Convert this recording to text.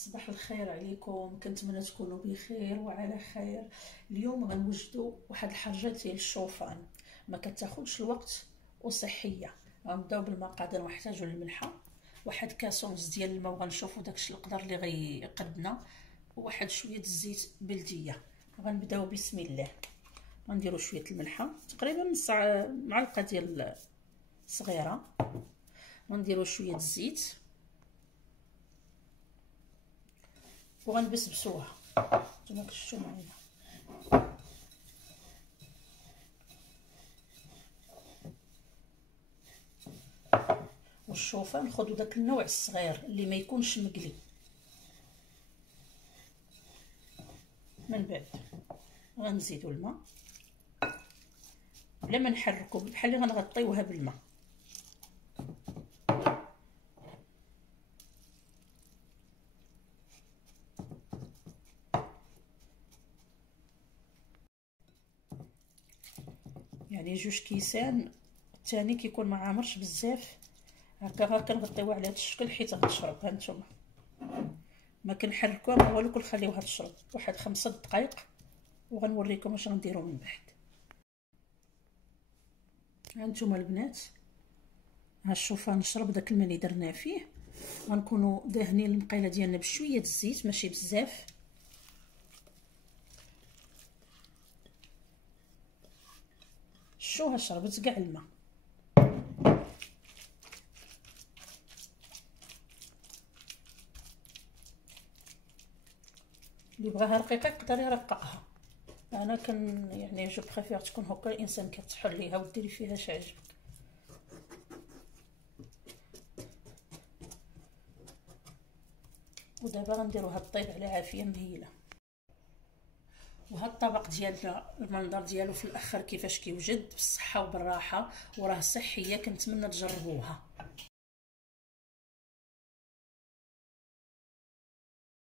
صباح الخير عليكم، كنتمنى تكونوا بخير وعلى خير. اليوم غنوجدوا واحد الحاجه ديال الشوفان، ما كتاخذش الوقت وصحيه. غنبداو بالمقادير. نحتاجوا الملحه، واحد كاس ونص ديال الماء وغنشوفوا داكشي القدر اللي غيقدنا، وواحد شويه الزيت بلديه. غنبداو بسم الله. غنديروا شويه الملحه، تقريبا نص معلقه ديال صغيره. غنديروا شويه الزيت وغنبسبسوها كما كتشوفوا معايا. والشوفان ناخذوا داك النوع الصغير اللي ما يكونش مقلي. من بعد غنزيدوا الماء بلا ما نحركوا، بحال اللي غنغطيوها بالماء. يعني 2 كيسان، الثاني كيكون ما عامرش بزاف. هكا غير كنغطيوها على هذا الشكل حيت غتشرب. ها نتوما ما كنحركوها ما والو، كنخليوها تشرب واحد 5 دقائق وغنوريكم واش غنديروا من بعد. ها نتوما البنات، ها الشوفان شرب داك الماء اللي درنا فيه. غنكونوا داهنين المقيله ديالنا بشويه الزيت، ماشي بزاف. شوها شربت كاع الماء. اللي بغاها رقيقه يقدر يرققها. انا يعني جو بريفير تكون هكا، الانسان كتحل ليها وديري فيها اش عجبك. ودابا غنديرو هاد الطيب على عافيه مهيله. وهاد الطبق ديالنا المنظر ديالو في الاخر كيفاش كيوجد، بالصحه وبالراحه وراه صحيه. كنتمنى تجربوها.